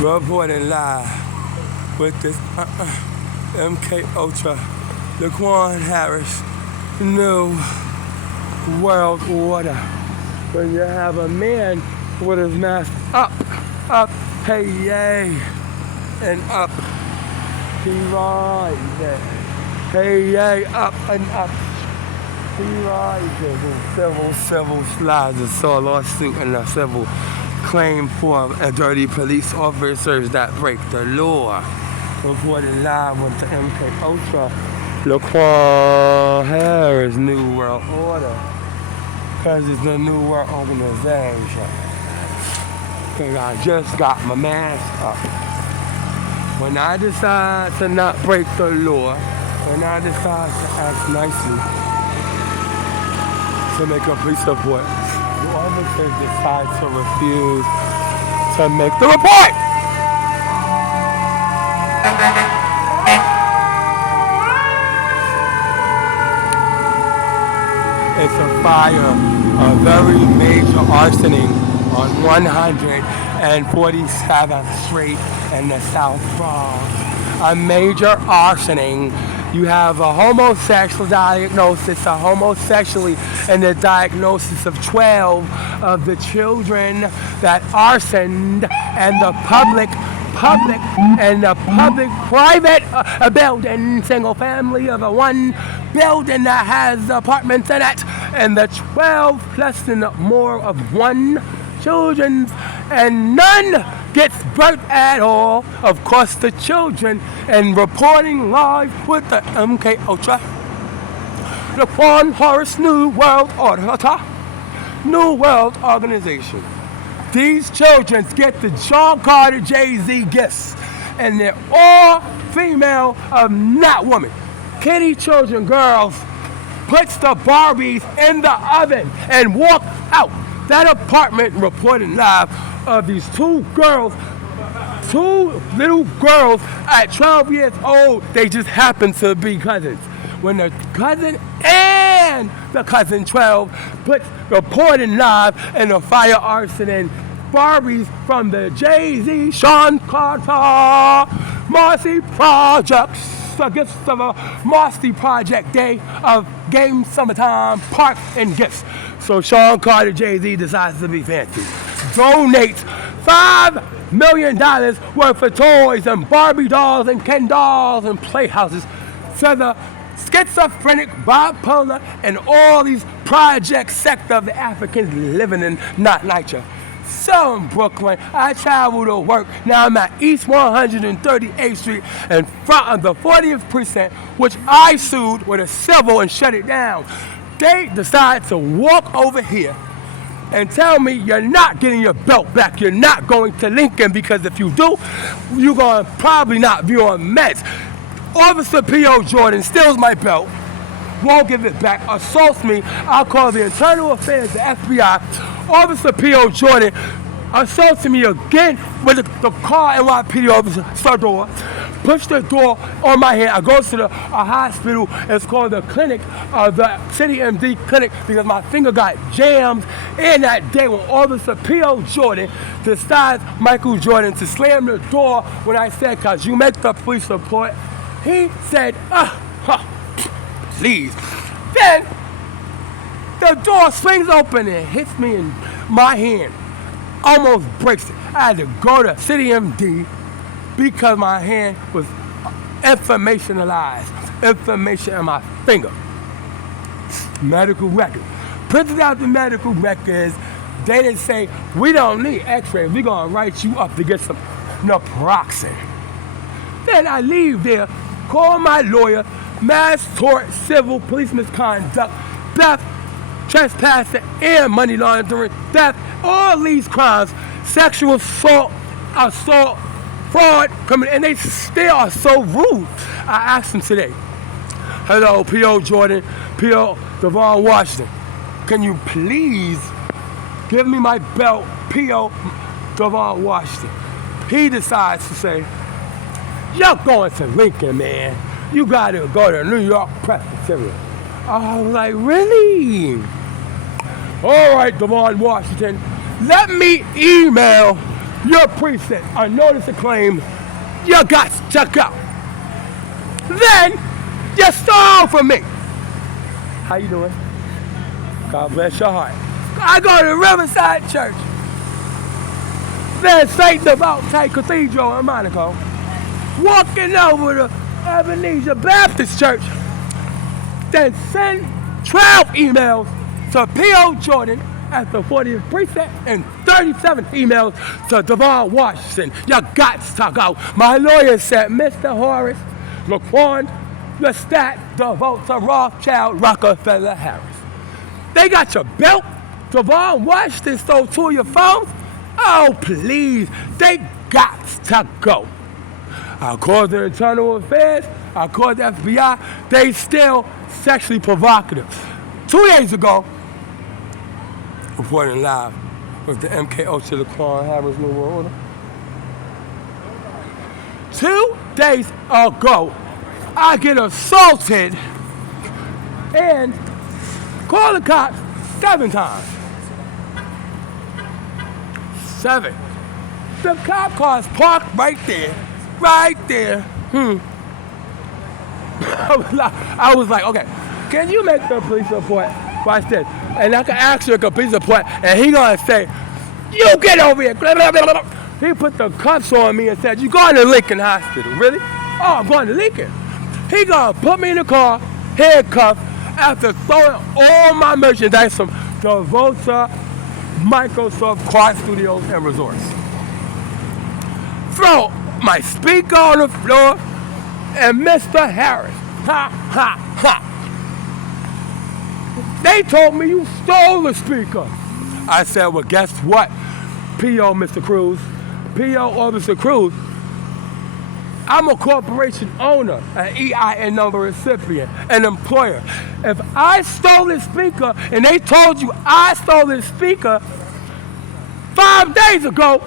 Reporting live with this MK Ultra, Laquan Harris, New World Order. When you have a man with his mask up, hey, yay, and up, he rises. Hey, yay, up and up, he rises. Civil slides. I saw a lawsuit and a civil claim for dirty police officers that break the law. Reporting live with the MK Ultra, Laquan Harris, New World Order. Because it's the New World Organization. Because I just got my mask up. When I decide to not break the law, when I decide to act nicely, to make a police report, the officers decide to refuse to make the report. It's a fire, a very major arsoning on 147th Street in the South Bronx. A major arsoning. You have a homosexual diagnosis, a homosexually, and the diagnosis of 12 of the children that arsoned, and the private building, single family of a one building that has apartments in it, and the 12 plus and more of one children, and none gets burnt at all. Of course, the children, and reporting live with the MK Ultra, Laquan Harris, New World Order, New World Organization. These children get the Sean Carter Jay-Z gifts, and they're all female, not women. Kitty children, girls, puts the Barbies in the oven and walk out. That apartment reporting live of these two little girls at 12 years old. They just happen to be cousins. When the cousin and the cousin 12 puts reporting live in the fire arson and Barbies from the Jay-Z, Sean Carter, Marcy Projects, the gifts of a Marcy Project Day of Game Summertime Park and Gifts. So Sean Carter Jay-Z decides to be fancy. Donates $5 million worth of toys and Barbie dolls and Ken dolls and playhouses to the schizophrenic, bipolar, and all these project sector of the Africans living in not nature. So in Brooklyn, I travel to work. Now I'm at East 138th Street in front of the 40th precinct, which I sued with a civil and shut it down. They decide to walk over here and tell me you're not getting your belt back. You're not going to Lincoln, because if you do, you're going to probably not be on meds. Officer P.O. Jordan steals my belt, won't give it back, assaults me. I'll call the Internal Affairs, the FBI. Officer P.O. Jordan assaults me again with the car NYPD officer, start door, push the door on my hand. I go to a hospital. It's called the clinic, the City MD clinic, because my finger got jammed in that day when Officer P.O. Jordan decides, Michael Jordan, to slam the door when I said, "Cause you make the police report." He said, please. Then the door swings open and hits me in my hand. Almost breaks it. I had to go to City MD because my hand was informationalized. Information in my finger. Medical record. Printed out the medical records. They didn't say, we don't need x-ray. We're going to write you up to get some naproxen. Then I leave there, call my lawyer, mass tort, civil, police misconduct, theft, trespassing, and money laundering, theft, all these crimes, sexual assault, fraud, criminal, and they still are so rude. I asked them today, hello, P.O. Jordan, P.O. Devon Washington, can you please give me my belt, P.O. Devon Washington? He decides to say, you're going to Lincoln, man. You got to go to New York Presbyterian. I was like, really? All right, Devon Washington, let me email your precinct a notice of claim, you got to go. Then you stole from me. How you doing? God bless your heart. I go to Riverside Church. There's St. De'VoTa Cathedral in Monaco. Walking over to Ebenezer Baptist Church. Then send 12 emails to P.O. Jordan at the 40th precinct and 37 emails to Devon Washington. You got to go. My lawyer said, Mr. Horace, Laquan, Lestat, De'VoTa, Rothschild, Rockefeller, Harris. They got your belt. Devon Washington stole 2 of your phones. Oh, please. They got to go. I called the Internal Affairs. I called the FBI. They still sexually provocative. 2 days ago, reporting live with the MKO to the Laquan Harris New World Order. 2 days ago, I get assaulted and call the cops 7 times. 7. The cop car's parked right there. I was like, okay, can you make the police report? Watch this. And I can ask you a police report, and he gonna say, you get over here. He put the cuffs on me and said, you going to Lincoln Hospital. Really? Oh, I'm going to Lincoln. He gonna put me in the car, handcuffed, after throwing all my merchandise from De'VoTa, Microsoft, Quad Studios, and Resorts. Throw my speaker on the floor, and Mr. Harris, ha, ha, ha. They told me you stole the speaker. I said, well, guess what, P.O. Mr. Cruz, P.O. Officer Cruz, I'm a corporation owner, an EIN number recipient, an employer. If I stole this speaker and they told you I stole this speaker 5 days ago,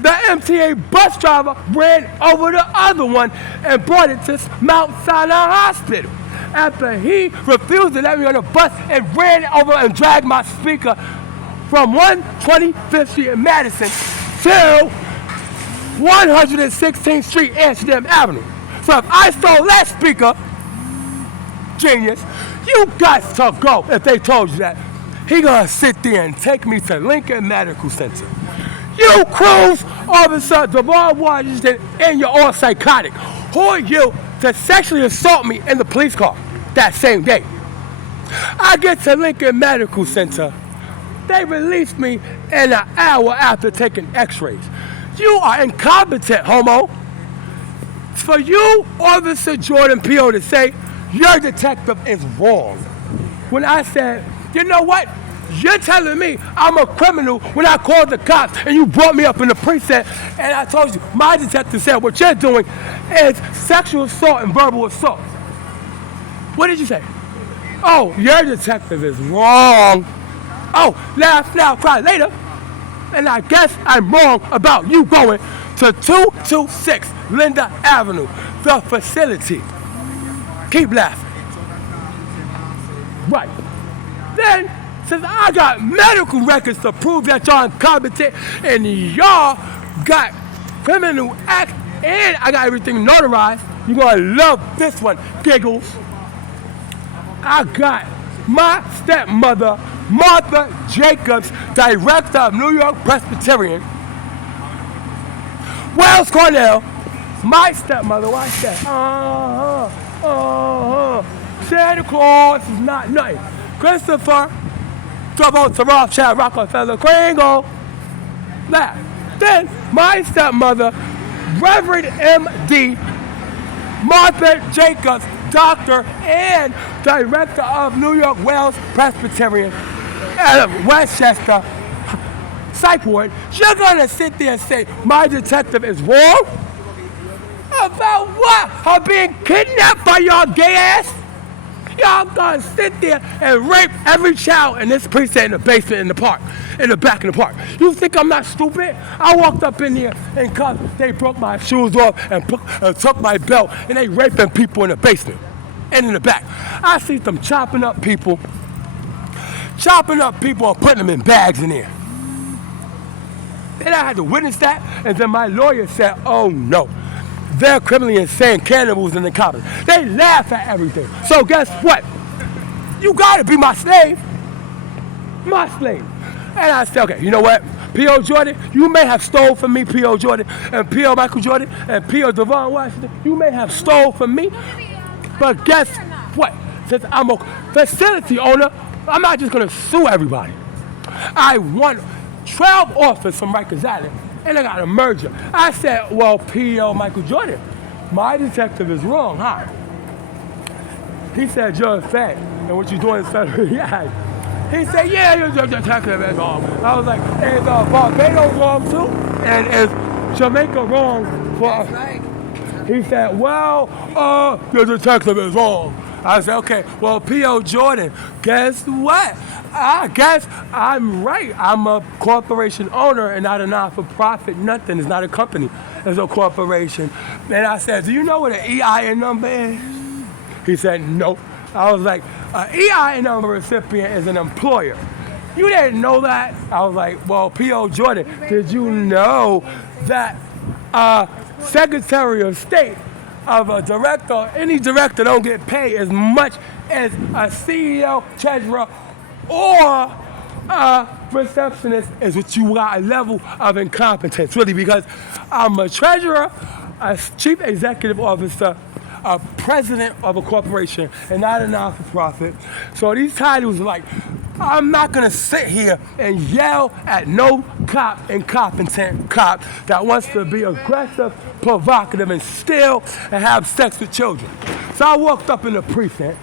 the MTA bus driver ran over the other one and brought it to Mount Sinai Hospital. After he refused to let me on the bus and ran over and dragged my speaker from 125th Street in Madison to 116th Street, Amsterdam Avenue. So if I stole that speaker, genius, you got to go if they told you that. He gonna sit there and take me to Lincoln Medical Center. You Cruz Officer Devon Washington, and you're all psychotic. Who are you to sexually assault me in the police car that same day? I get to Lincoln Medical Center. They released me in an hour after taking x-rays. You are incompetent, homo. For you, Officer Jordan P.O., to say your detective is wrong. When I said, you know what? You're telling me I'm a criminal when I called the cops and you brought me up in the precinct and I told you, my detective said what you're doing is sexual assault and verbal assault. What did you say? Oh, your detective is wrong. Oh, laugh now, cry later. And I guess I'm wrong about you going to 226 Linda Avenue, the facility. Keep laughing. Right. Then, since I got medical records to prove that y'all incompetent and y'all got criminal acts and I got everything notarized, you're gonna love this one, giggles. I got my stepmother, Martha Jacobs, director of New York Presbyterian, Wells Cornell, my stepmother, watch that. Santa Claus is not nothing. Christopher, De'VoTa, Rothschild, Rockefeller, Kringle. Laugh. Then my stepmother, Reverend M.D. Martha Jacobs, doctor and director of New York Wells Presbyterian at Westchester Psych Ward. You're gonna sit there and say my detective is wrong? About what? Her being kidnapped by y'all gay ass? Y'all gonna sit there and rape every child in this precinct in the basement, in the park, in the back of the park. You think I'm not stupid? I walked up in there and they broke my shoes off and took my belt and they raping people in the basement and in the back. I see them chopping up people and putting them in bags in there. Then I had to witness that, and then my lawyer said, oh no, they're criminally insane cannibals and incompetents. They laugh at everything. So guess what? You gotta be my slave. My slave. And I said, okay, you know what? P.O. Jordan, you may have stole from me, P.O. Jordan, and P.O. Michael Jordan, and P.O. Devon Washington. You may have stole from me, but guess what? Since I'm a facility owner, I'm not just gonna sue everybody. I won 12 offers from Rikers Island, and I got a merger. I said, well, P.O. Michael Jordan, my detective is wrong, huh? He said, you're a fed, and what you're doing is federal. Yeah. He said, yeah, your detective is wrong. I was like, is Barbados wrong too? And is Jamaica wrong for... He said, well, your detective is wrong. I said, okay, well, P.O. Jordan, guess what? I guess I'm right. I'm a corporation owner and not a not-for-profit, nothing. It's not a company. It's a corporation. And I said, do you know what an EIN number is? He said, no. I was like, an EIN number recipient is an employer. You didn't know that? I was like, well, P.O. Jordan, did you know that Secretary of State of a director, any director don't get paid as much as a CEO, treasurer, or a receptionist is what you got a level of incompetence, really, because I'm a treasurer, a chief executive officer, a president of a corporation, and not a non-for-profit. So these titles are like, I'm not gonna sit here and yell at no cop, incompetent cop that wants to be aggressive, provocative, and steal and have sex with children. So I walked up in the precinct.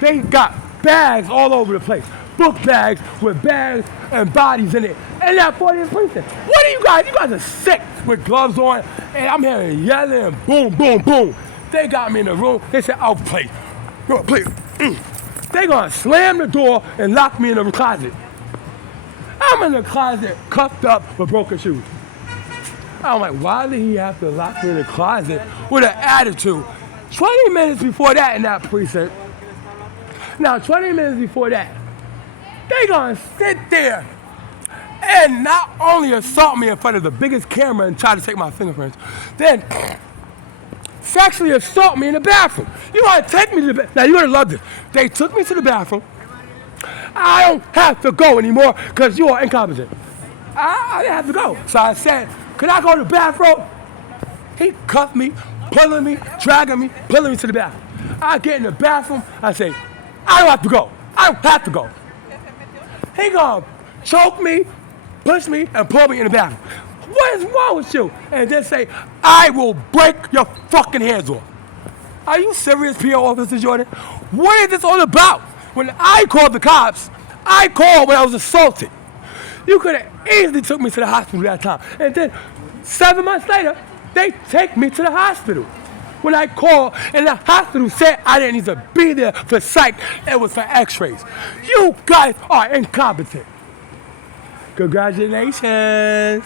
They got bags all over the place. Book bags with bags and bodies in it. And that 40th precinct. What are you guys? You guys are sick with gloves on, and I'm hearing yelling and boom, boom, boom. They got me in the room. They said, oh, please. No, please. They gonna slam the door and lock me in the closet. I'm in the closet, cuffed up with broken shoes. I'm like, why did he have to lock me in the closet with an attitude? 20 minutes before that in that precinct. Now, 20 minutes before that, they gonna sit there and not only assault me in front of the biggest camera and try to take my fingerprints, then sexually assault me in the bathroom. You want to take me to the bathroom? Now, you're going to love this. They took me to the bathroom. I don't have to go anymore because you are incompetent. I didn't have to go. So I said, can I go to the bathroom? He cuffed me, pulling me, dragging me, pulling me to the bathroom. I get in the bathroom. I say, I don't have to go. I don't have to go. He going to choke me, push me, and pull me in the bathroom. What is wrong with you? And then say, I will break your fucking hands off. Are you serious, P.O. Officer Jordan? What is this all about? When I called the cops, I called when I was assaulted. You could have easily took me to the hospital that time. And then 7 months later, they take me to the hospital. When I called and the hospital said I didn't need to be there for psych, it was for x-rays. You guys are incompetent. Congratulations.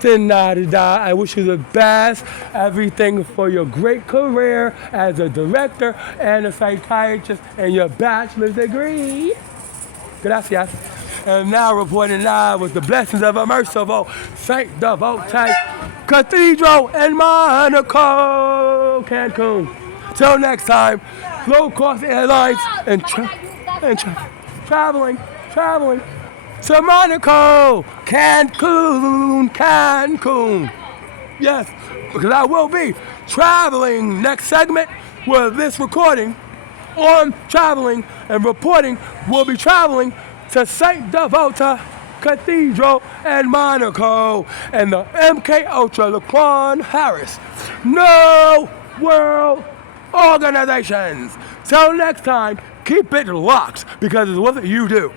I wish you the best, everything for your great career as a director and a psychiatrist and your bachelor's degree. Gracias. And now reporting live with the blessings of a merciful Saint De'VoTa Cathedral in Monaco, Cancun. Till next time, low-cost airlines and traveling to Monaco, Cancun. Yes, because I will be traveling next segment with this recording on traveling and reporting. We'll be traveling to St. De'VoTa Cathedral in Monaco and the MK Ultra Laquan Harris. No World Organizations. Till next time, keep it locked because it's what you do.